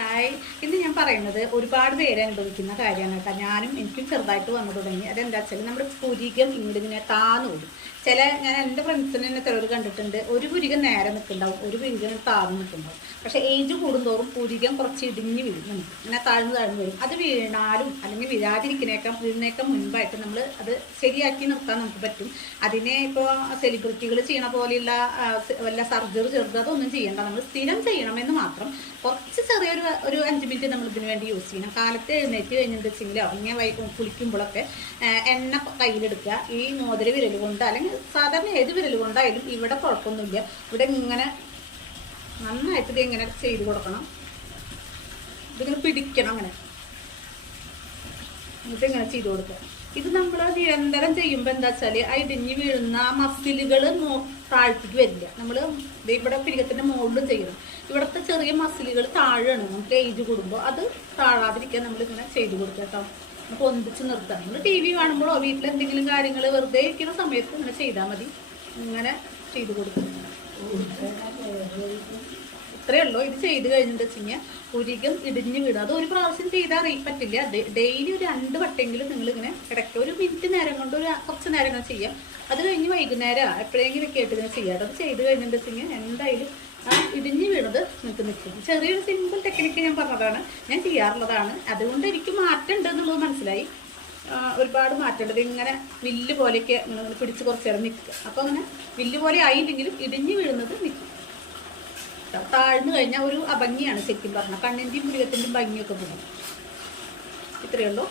Hi ഇന്ന് ഞാൻ പറയുന്നത് ഒരുപാട് പേര് അനുഭവിക്കുന്ന കാര്യമാണ് കേട്ടോ. ഞാനും എനിക്കും ചെറുതായിട്ട് വന്നു തുടങ്ങി. അതെന്താ വെച്ചാൽ നമ്മുടെ പുരികം ഇങ്ങനെ താന്നു വിടും ചില ഞാൻ എന്റെ ഫ്രണ്ട്സിന് തന്നെ ചിലർ കണ്ടിട്ടുണ്ട് ഒരു പുരികം നേരെ നിൽക്കുന്നുണ്ടാവും ഒരു പുരികം താഴ്ന്നു നിൽക്കുന്നുണ്ടാവും. പക്ഷേ ഏജ് കൂടുന്തോറും പുരികം കുറച്ച് ഇടിഞ്ഞ് വീഴും നമുക്ക് ഇങ്ങനെ താഴ്ന്നു താഴ്ന്നു വരും. അത് വീണാലും അല്ലെങ്കിൽ വീഴാതിരിക്കുന്നേക്കാം വീഴുന്നേക്കാൾ മുൻപായിട്ട് നമ്മൾ അത് ശരിയാക്കി നിർത്താൻ നമുക്ക് പറ്റും. അതിനെ ഇപ്പോൾ സെലിബ്രിറ്റികൾ ചെയ്യണ പോലെയുള്ള വല്ല സർജറി ചെറുത് അതൊന്നും ചെയ്യണ്ട. നമ്മൾ സ്ഥിരം ചെയ്യണമെന്ന് മാത്രം കുറച്ച് ചെറിയൊരു ഒരു അഞ്ച് മിനിറ്റ് നമ്മൾ ഇതിന് വേണ്ടി യൂസ് ചെയ്യണം. കാലത്ത് എഴുന്നേറ്റ് കഴിഞ്ഞെന്ന് വെച്ചെങ്കിലോ ഇങ്ങനെ കുളിക്കുമ്പോഴൊക്കെ എണ്ണ കയ്യിലെടുക്കുക. ഈ മോതിര വിരൽ കൊണ്ട് അല്ലെങ്കിൽ സാധാരണ ഏത് വിരൽ കൊണ്ടായാലും ഇവിടെ കുഴപ്പമൊന്നുമില്ല. ഇവിടെ ഇങ്ങനെ നന്നായിട്ട് ഇങ്ങനെ ചെയ്ത് കൊടുക്കണം. ഇതിങ്ങനെ പിടിക്കണം അങ്ങനെ. എന്നിട്ട് ഇങ്ങനെ ചെയ്ത് കൊടുക്കുക. ഇത് നമ്മൾ നിരന്തരം ചെയ്യുമ്പോൾ എന്താ വെച്ചാൽ ആ ഇടിഞ്ഞ് വീഴുന്ന മസിലുകൾ താഴ്ത്തിക്ക് വരില്ല. നമ്മൾ ഇവിടെ പിരികത്തിന്റെ മുകളിലും ചെയ്യണം. ഇവിടുത്തെ ചെറിയ മസിലുകൾ താഴെയാണ്. നമുക്ക് ഏജ് കൂടുമ്പോൾ അത് താഴാതിരിക്കാൻ നമ്മൾ ഇങ്ങനെ ചെയ്ത് കൊടുക്കാം കേട്ടോ. നമുക്ക് ഒന്നിച്ച് നിർത്താം. നമ്മൾ ടി വി കാണുമ്പോഴോ വീട്ടിൽ എന്തെങ്കിലും കാര്യങ്ങൾ വെറുതെ ഇരിക്കുന്ന സമയത്ത് ഇങ്ങനെ ചെയ്താൽ മതി. ഇങ്ങനെ ചെയ്തു കൊടുക്കും. ഇത്രയേ ഉള്ളൂ. ഇത് ചെയ്ത് കഴിഞ്ഞിട്ട് വെച്ചാൽ ഇടിഞ്ഞു വീടും അത് ഒരു പ്രാവശ്യം ചെയ്താൽ പറ്റില്ല. ഡെയിലി ഒരു രണ്ട് വട്ടെങ്കിലും നിങ്ങൾ ഇങ്ങനെ ഇടയ്ക്ക് ഒരു മിനിറ്റ് നേരം കൊണ്ട് ഒരു കുറച്ച് നേരം ഇങ്ങനെ ചെയ്യാം. അത് കഴിഞ്ഞ് വൈകുന്നേരം എപ്പോഴെങ്കിലും ഒക്കെ ആയിട്ട് ഇങ്ങനെ ചെയ്യാം. അത് ചെയ്ത് കഴിഞ്ഞിട്ട് എന്തായാലും ആ ഇടിഞ്ഞ് വീണത് നിങ്ങൾക്ക് നിൽക്കും. ചെറിയൊരു സിമ്പിൾ ടെക്നിക്ക് ഞാൻ പറഞ്ഞതാണ്. ഞാൻ ചെയ്യാറുള്ളതാണ്. അതുകൊണ്ട് എനിക്ക് മാറ്റം ഉണ്ട് എന്നുള്ളത് മനസ്സിലായി. ഒരുപാട് മാറ്റേണ്ടത് ഇങ്ങനെ വില്ല് പോലെയൊക്കെ പിടിച്ച് കുറച്ച് നേരം നിൽക്കുക. അപ്പോൾ അങ്ങനെ വില്ല് പോലെ ആയില്ലെങ്കിലും ഇടിഞ്ഞു വീഴുന്നത് നിൽക്കും. താഴ്ന്നു കഴിഞ്ഞാൽ ഒരു അഭംഗിയാണ് ശരിക്കും പറഞ്ഞാൽ കണ്ണിന്റെയും മൃഗത്തിന്റെയും ഭംഗിയൊക്കെ പോകും. ഇത്രയേ ഉള്ളൂ.